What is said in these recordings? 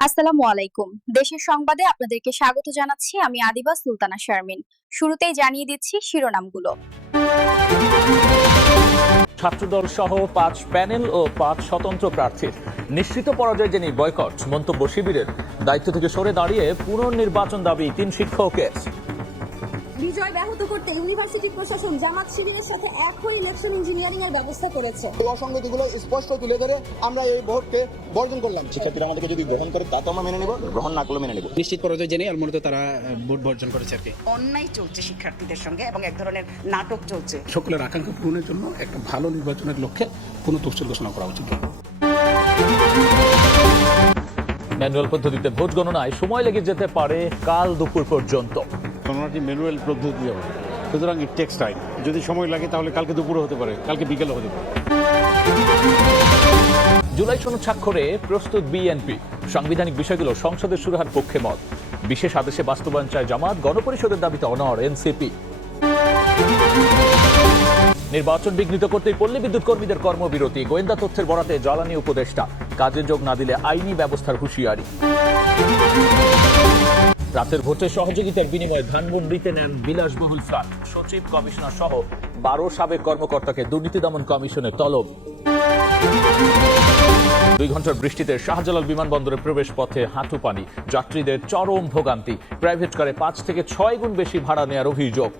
আসসালামু আলাইকুম। দেশের সংবাদে আপনাদেরকে স্বাগত জানাচ্ছি। আমি আদিবা সুলতানা শারমিন। শুরুতেই জানিয়ে দিচ্ছি শিরোনামগুলো। ছাত্রদল সহ ৫ প্যানেল ও ৫ স্বতন্ত্র প্রার্থীর নিশ্চিত পরাজয় জেনে বয়কট, মন্তব্য শিবিরের। দায়িত্ব থেকে সরে দাঁড়িয়ে পুনর্নির্বাচন দাবি ৩ শিক্ষকের। বিজয় ব্যাহত করতে ইউনিভার্সিটি প্রশাসন জামাত শিবিরের সাথে এক হয়ে ইলেকশন ইঞ্জিনিয়ারিং এর ব্যবস্থা করেছে। এই অসঙ্গতিগুলো স্পষ্ট তুলে ধরে আমরা এই ভোটকে বর্জন করলাম। শিক্ষার্থীরা আমাদেরকে যদি গ্রহণ করে তা তো আমরা মেনে নেব, গ্রহণ না করলে মেনে নেব। নিশ্চিত পরাজয় জেনে মূলত তারা ভোট বর্জন করেছে আর কি। অন্যায় চলছে শিক্ষার্থীদের সঙ্গে এবং এক ধরনের নাটক চলছে। সকলের আকাঙ্ক্ষা পূরণের জন্য একটা ভালো নির্বাচনের লক্ষ্যে কোনো তফসিল ঘোষণা করা উচিত। ম্যানুয়াল পদ্ধতিতে ভোট গণনায় সময় লেগে যেতে পারে কাল দুপুর পর্যন্ত। গণনাটি ম্যানুয়াল পদ্ধতি হবে, সুতরাং ইট টেক্স টাইম। যদি সময় লাগে তাহলে কালকে দুপুরে হতে পারে, কালকে বিকেলে হতে পারে। জুলাই সনদ স্বাক্ষরে প্রস্তুত বিএনপি। সাংবিধানিক বিষয়গুলো সংসদের সুরাহার পক্ষে মত। বিশেষ আদেশে বাস্তবায়ন চায় জামাত, গণপরিষদের দাবিতে অনড় এনসিপি। নির্বাচন বিঘ্নিত করতে পল্লী বিদ্যুৎ কর্মীদের কর্মবিরতি, গোয়েন্দা তথ্যের বরাতে জ্বালানি উপদেষ্টা। কাজে যোগ না দিলে আইনি ব্যবস্থার হুঁশিয়ারি। রাতের ভোটে সহযোগিতার বিনিময়ে ধানমন্ডিতে নেন বিলাসবহুল ফ্ল্যাট। সচিব, কমিশনার সহ 12 সাবেক কর্মকর্তাকে দুর্নীতি দমন কমিশনের তলব। 2 ঘন্টার বৃষ্টিতে শাহজালাল বিমানবন্দরে প্রবেশ পথে হাঁটু পানি, যাত্রীদের চরম ভোগান্তি। প্রাইভেট কারে 5 থেকে 6 গুণ বেশি ভাড়া নেওয়ার অভিযোগ।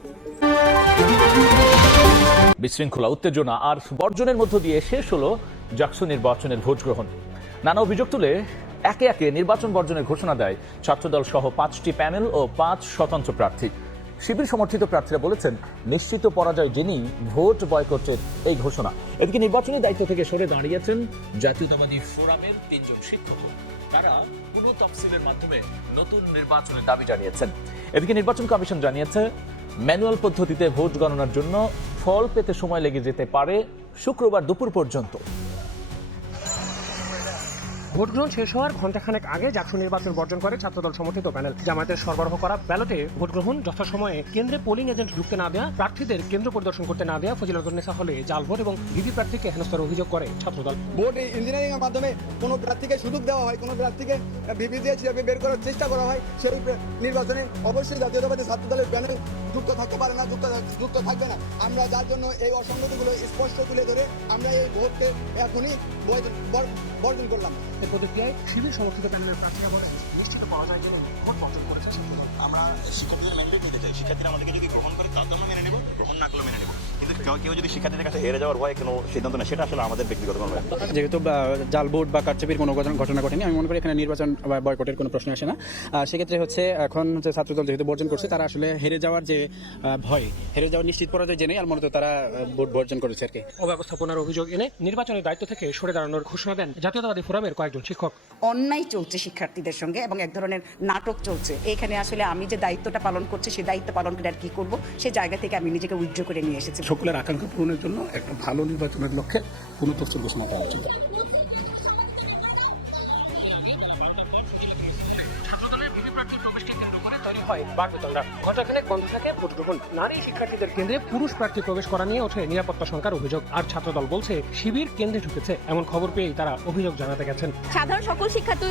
বিশৃঙ্খলা, উত্তেজনা আর বর্জনের মধ্য দিয়ে শেষ হলো জাকসু নির্বাচনের ভোট গ্রহণ। নানা অভিযোগ তুলে একে একে নির্বাচন বর্জনের ঘোষণা দেয় ছাত্রদল সহ 5টি প্যানেল ও 5 স্বতন্ত্র প্রার্থী। শিবির সমর্থিত প্রার্থীরা বলেছেন, নিশ্চিত পরাজয় জেনেই ভোট বয়কটের এই ঘোষণা। এদিকে নির্বাচনী দায়িত্ব থেকে সরে দাঁড়িয়েছেন জাতীয়তাবাদী ফোরামের 3 জন শিক্ষক। তারা পুরো তফসিলের মাধ্যমে নতুন নির্বাচনের দাবি জানিয়েছেন। এদিকে নির্বাচন কমিশন জানিয়েছে, ম্যানুয়াল পদ্ধতিতে ভোট গণনার জন্য ফল পেতে সময় লেগে যেতে পারে শুক্রবার দুপুর পর্যন্ত। ভোট গ্রহণ শেষ হওয়ার ঘণ্টাখানেক আগে জাকসু নির্বাচন বর্জন করে ছাত্রদল সমর্থিত প্যানেল। জামায়াতের সরবরাহ করা ব্যালটে ভোট গ্রহণ যথাসময়ে কেন্দ্রে পোলিং এজেন্ট ঢুকতে না দেওয়া, প্রার্থীদের কেন্দ্র পরিদর্শন করতে না দেওয়া, ফজিলাতুন্নেসা হলে জাল ভোট এবং ভিভি প্রার্থীকে হেনস্থার অভিযোগ করে ছাত্রদল। ভোট ইঞ্জিনিয়ারিং এর মাধ্যমে কোনো প্রার্থীকে সুযোগ দেওয়া হয়, কোনো প্রার্থীকে ভিভি দিয়ে বের করার চেষ্টা করা হয়, সেই নির্বাচনে অবশ্যই জাতীয়তাবাদী ছাত্রদলের প্যানেল যুক্ত থাকতে পারে না, যুক্ত থাকবে না। আমরা যার জন্য এই অসঙ্গতিগুলো স্পষ্ট তুলে ধরে আমরা এই ভোটকে এখনই বর্জন করলাম। এই প্রতিক্রিয়ায় শিবির সমর্থিত প্যানেলের প্রার্থীরা বলেন, নিশ্চিত পরাজয় জেনে ভোট বর্জন করেছে ছাত্রদল। আমরা শিক্ষার্থীদের ম্যান্ডেট নিতে চাই, শিক্ষার্থীরা আমাদেরকে যদি গ্রহণ করে তা তো আমরা মেনে নেব, গ্রহণ না করলে মেনে নেব। কিন্তু কেউ যদি শিক্ষার্থীদের কাছে হেরে যাওয়ার ভয় কোনো সিদ্ধান্ত নেয়, সেটা আসলে আমাদের ব্যক্তিগত ব্যাপার। যেহেতু জাল ভোট বা কারচুপির কোনো ঘটনা ঘটেনি, আমি মনে করি এখানে নির্বাচন বা বয়কটের কোনো প্রশ্ন আসে না। সেক্ষেত্রে হচ্ছে এখন হচ্ছে ছাত্রদল যেহেতু বর্জন করছে, তারা আসলে হেরে যাওয়ার যে ভয়, হেরে যাওয়ার নিশ্চিত পরাজয় জেনে আর মূলত তারা ভোট বর্জন করেছে আর কি। অব্যবস্থাপনার অভিযোগ এনে নির্বাচনের দায়িত্ব থেকে সরে দাঁড়ানোর ঘোষণা দেন জাতীয়তাবাদী ফোরামের কয়েকজন শিক্ষক। অন্যায় চলছে শিক্ষার্থীদের সঙ্গে এবং এক ধরনের নাটক চলছে। এখানে আসলে আমি যে দায়িত্বটা পালন করছি, সেই দায়িত্ব পালন করে আর কি করব, সেই জায়গা থেকে আমি নিজেকে উইথড্র করে নিয়ে এসেছি। সকলের আকাঙ্ক্ষা পূরণের জন্য একটা ভালো নির্বাচনের লক্ষ্যে কোনো তফসিল ঘোষণা করা উচিত। ঘণ্টাখানেক বন্ধ থাকে ভোট গ্রহণ। নারী শিক্ষার্থীদের কেন্দ্রে পুরুষ প্রার্থী প্রবেশ করা নিয়ে ওঠে নিরাপত্তা শঙ্কার অভিযোগ। আর ছাত্রদল বলছে, শিবির কেন্দ্রে ঢুকেছে এমন খবর পেয়েই তারা অভিযোগ জানাতে গেছেন। সাধারণ সকল শিক্ষার্থী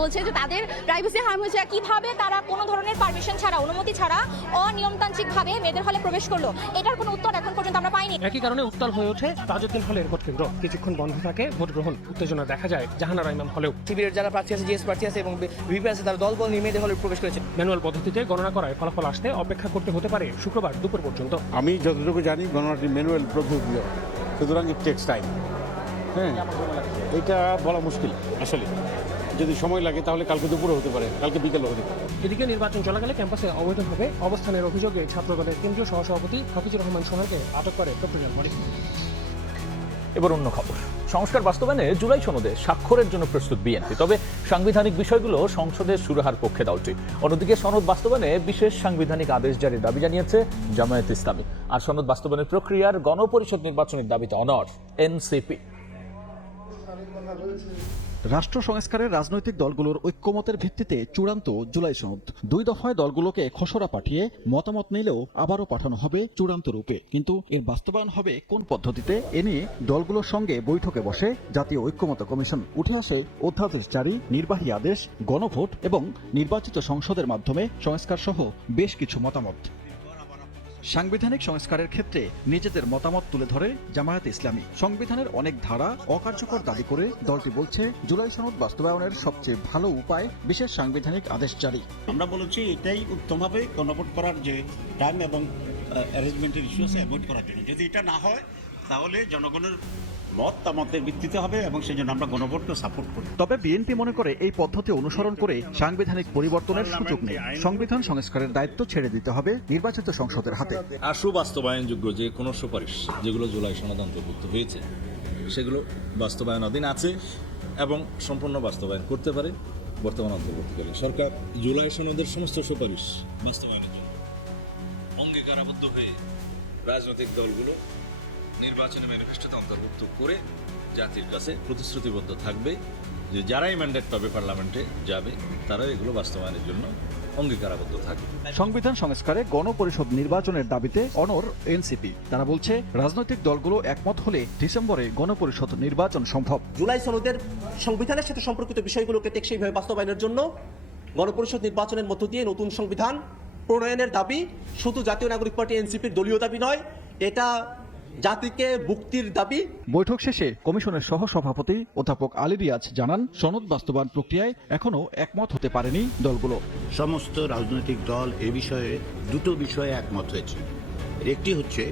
বলছে যে তাদের প্রাইভেসি হার্ম হয়েছে, কিভাবে তারা কোনো ধরনের পারমিশন ছাড়া, অনুমতি ছাড়া অনিয়মতান্ত্রিক ভাবে মেয়েদের হলে প্রবেশ করলো, এটার কোনো উত্তর এখন পর্যন্ত আমরা পাইনি। একই কারণে উত্তাল হয়ে ওঠে তাজউদ্দিন হলের ভোট কেন্দ্র। কিছুক্ষণ বন্ধ থাকে ভোট গ্রহণ। উত্তেজনা দেখা যায় জাহানারা ইমাম হলেও। শিবিরের যারা প্রার্থী আছে, জিএস প্রার্থী আছে এবং ভিপি আছে, তারা দল নিয়ে মেয়েদের হলে প্রবেশ করেছে। ম্যানুয়াল পদ্ধতিতে গণনা করায় ফলাফল আসতে অপেক্ষা করতে হতে পারে শুক্রবার দুপুর পর্যন্ত। আমি যতটুকু জানি গণনাটি ম্যানুয়াল পদ্ধতি হবে, সুতরাং ইট টেক্স টাইম। হ্যাঁ, এটা বলা মুশকিল আসলে। যদি সময় লাগে তাহলে কালকে দুপুরে হতে পারে, কালকে বিকেলে হতে পারে। এদিকে নির্বাচন চলাকালে ক্যাম্পাসে অবৈধভাবে অবস্থানের অভিযোগে ছাত্রদলের কেন্দ্রীয় সহসভাপতি হাফিজুর রহমান সোহানকে আটক করে পেট্রোলিয়াম বডি। এবার অন্য খবর। সংস্কার বাস্তবায়নে জুলাই সনদে স্বাক্ষরের জন্য প্রস্তুত বিএনপি, তবে সাংবিধানিক বিষয়গুলো সংসদের সুরাহার পক্ষে দলটি। অন্যদিকে সনদ বাস্তবায়নে বিশেষ সাংবিধানিক আদেশ জারির দাবি জানিয়েছে জামায়াত ইসলামী। আর সনদ বাস্তবায়নের প্রক্রিয়ার গণপরিষদ নির্বাচনের দাবিতে অনড় এনসিপি। রাষ্ট্র সংস্কারের রাজনৈতিক দলগুলোর ঐক্যমতের ভিত্তিতে চূড়ান্ত জুলাই সনদ। 2 দফায় দলগুলোকে খসড়া পাঠিয়ে মতামত নিলেও আবারও পাঠানো হবে চূড়ান্ত রূপে। কিন্তু এর বাস্তবায়ন হবে কোন পদ্ধতিতে, এ নিয়ে দলগুলোর সঙ্গে বৈঠকে বসে জাতীয় ঐক্যমত্য কমিশন। উঠে আসে অধ্যাদেশ জারি, নির্বাহী আদেশ, গণভোট এবং নির্বাচিত সংসদের মাধ্যমে সংস্কার সহ বেশ কিছু মতামত। সাংবিধানিক সংস্কারের ক্ষেত্রে নিজেদের মতামত তুলে ধরে জামায়াতে ইসলামী। সংবিধানের অনেক ধারা অকার্যকর দাবি করে দলটি বলছে জুলাই সনদ বাস্তবায়নের সবচেয়ে ভালো উপায় বিশেষ সাংবিধানিক আদেশ জারি। আমরা বলেছি এটাই উত্তম হবে গণভোট করার যে টাইম এবং অ্যারেঞ্জমেন্টের ইস্যু আছে অ্যাভয়েড করার জন্য। যদি এটা না হয় তাহলে জনগণের মতামতের ভিত্তিতে হবে এবং সেই জন্য আমরা গণভোটকে সাপোর্ট করি। তবে বিএনপি মনে করে এই পদ্ধতি অনুসরণ করে সাংবিধানিক পরিবর্তনের সুযোগ নেই। সংবিধান সংস্কারের দায়িত্ব ছেড়ে দিতে হবে নির্বাচিত সংসদের হাতে। আশু বাস্তবায়নযোগ্য যে কোনো সুপারিশ যেগুলো জুলাই সনদ অন্তর্ভুক্ত হয়েছে সেগুলো বাস্তবায়নাধীন আছে এবং সম্পূর্ণ বাস্তবায়ন করতে পারে বর্তমান অন্তর্বর্তীকালীন সরকার। জুলাই সনদের সমস্ত সুপারিশ বাস্তবায়নের জন্য অঙ্গীকারাবদ্ধ হয়ে রাজনৈতিক দলগুলো নির্বাচনী ম্যানিফেস্টোতে অন্তর্ভুক্ত করে জাতির কাছে প্রতিশ্রুতিবদ্ধ থাকবে যে যারাই ম্যান্ডেট পাবে পার্লামেন্টে যাবে তারা এগুলো বাস্তবায়নের জন্য অঙ্গীকারাবদ্ধ থাকবে। সংবিধান সংস্কারে গণপরিষদ নির্বাচনের দাবিতে অনড় এনসিপি। তারা বলছে রাজনৈতিক দলগুলো একমত হলে ডিসেম্বরে গণপরিষদ নির্বাচন সম্ভব। জুলাই সনদের সংবিধানের সাথে সম্পর্কিত বিষয়গুলোকে টেকসইভাবে বাস্তবায়নের জন্য গণপরিষদ নির্বাচনের মধ্য দিয়ে নতুন সংবিধান প্রণয়নের দাবি শুধু জাতীয় নাগরিক পার্টি এনসিপির দলীয় দাবি নয়, এটা জাতিকে মুক্তির দাবি। বৈঠক শেষে কমিশনের সহ সভাপতি অধ্যাপক আলী রিয়াজ জানান, সনদ বাস্তবায়ন প্রক্রিয়ায় এখনো একমত হতে পারেনি দলগুলো। সমস্ত রাজনৈতিক দল এ বিষয়ে দুটো বিষয়ে একমত হয়েছে। একটি হচ্ছে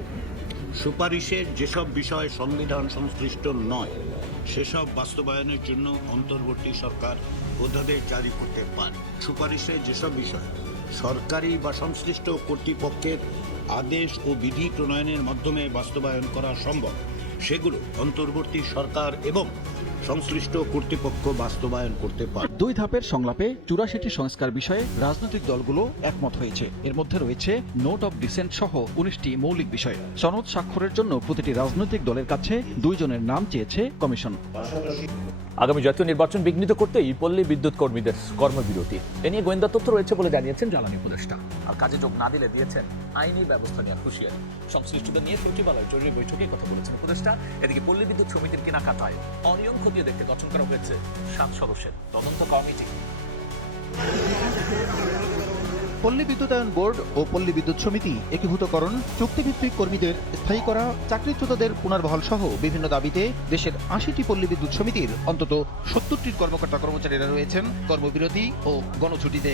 সুপারিশের যেসব বিষয় সংবিধান সংশ্লিষ্ট নয় সেসব বাস্তবায়নের জন্য অন্তর্বর্তী সরকার অধ্যাদেশ জারি করতে পারে। সুপারিশের যেসব বিষয় সরকারি বা সংশ্লিষ্ট কর্তৃপক্ষের আদেশ ও বিধি প্রণয়নের মাধ্যমে বাস্তবায়ন করা সম্ভব সেগুলো অন্তর্বর্তী সরকার এবং সংশ্লিষ্ট কর্তৃপক্ষ বাস্তবায়ন করতে পারে। 2 ধাপের সংলাপে 84টি সংস্কার বিষয়ে রাজনৈতিক দলগুলো একমত হয়েছে। এর মধ্যে রয়েছে নোট অব ডিসেন্ট সহ 19টি মৌলিক বিষয়। সনদ স্বাক্ষরের জন্য প্রতিটি রাজনৈতিক দলের কাছে 2 জনের নাম চেয়েছে কমিশন। আগামী জাতীয় নির্বাচন বিঘ্নিত করতেই পল্লী বিদ্যুৎ কর্মীদের কর্মবিরতি। এ নিয়ে গোয়েন্দা তথ্য রয়েছে বলে জানিয়েছেন জ্বালানি উপদেষ্টা। আর কাজে যোগ না দিলে দিয়েছেন আইনি ব্যবস্থা নেওয়ার হুঁশিয়ারি। সংশ্লিষ্টদের নিয়ে সচিবালয় জরুরি বৈঠকে কথা বলেছেন উপদেষ্টা। এদিকে পল্লী বিদ্যুৎ সমিতির কেনাকাটায় অনিয়ম খতিয়ে দেখতে গঠন করা হয়েছে 7 সদস্যের তদন্ত কমিটি। পল্লী বিদ্যুতায়ন বোর্ড ও পল্লী বিদ্যুৎ সমিতি একীভূতকরণ, চুক্তিভিত্তিক কর্মীদের স্থায়ী করা, চাকরিচ্যুতদের পুনর্বহাল সহ বিভিন্ন দাবিতে দেশের 80টি পল্লী বিদ্যুৎ সমিতির অন্তত 70টির কর্মকর্তা কর্মচারীরা রয়েছেন কর্মবিরতি ও গণছুটিতে।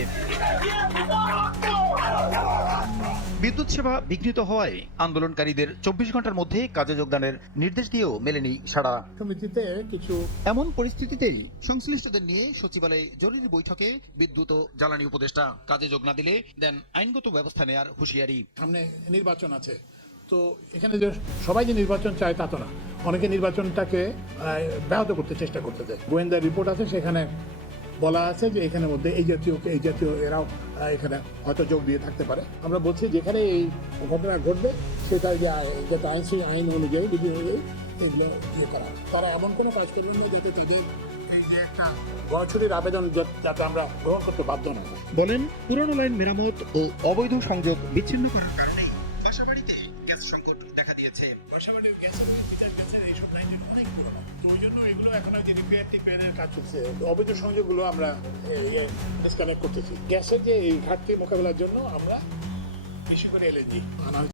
বিদ্যুৎ সেবা বিঘ্নিত হওয়ায় আন্দোলনকারীদের 24 ঘন্টার মধ্যে কাজে যোগদানের নির্দেশ দিয়েও মেলেনি সাড়া। সমিতিতে কিছু এমন পরিস্থিতিতেই সংশ্লিষ্টদের নিয়ে সচিবালয়ে জরুরি বৈঠকে বিদ্যুৎ ও জ্বালানি উপদেষ্টা। কাজে যোগ না দিলে দেন আইনগত ব্যবস্থা নেয়ার হুঁশিয়ারি। সামনে নির্বাচন আছে, তো এখানে যে সবাই যে নির্বাচন চায় তা তো না, অনেকে নির্বাচনটাকে ব্যাহত করতে চেষ্টা করতেছে। গোয়েন্দা রিপোর্ট আছে, সেখানে বলা আছে যে এখানের মধ্যে এই জাতীয় এরাও এখানে হয়তো যোগ দিয়ে থাকতে পারে। আমরা বলছি যেখানে এই ঘটনা ঘটবে সেটা যাতে আইন অনুযায়ী বিধি অনুযায়ী এগুলো ইয়ে করা, তারা এমন কোনো কাজ করবেন না যাতে তাদের এই যে একটা গণছুটির আবেদন যাতে আমরা গ্রহণ করতে বাধ্য না। বলেন, পুরনো লাইন মেরামত ও অবৈধ সংযোগ বিচ্ছিন্ন করার কারণে বাসাবাড়িতে গ্যাস সংকট দেখা দিয়েছে। বাসাবাড়ির গ্যাসের এইসব লাইন অনেক পুরনো, তো ওই জন্য এগুলো এখন যে রিপেয়ারের কাজ চলছে, অবৈধ সংযোগগুলো আমরা ডিসকানেক্ট করতেছি। গ্যাসের যে এই ঘাটতি মোকাবেলার জন্য আমরা বেশি করে এলএনজি আনা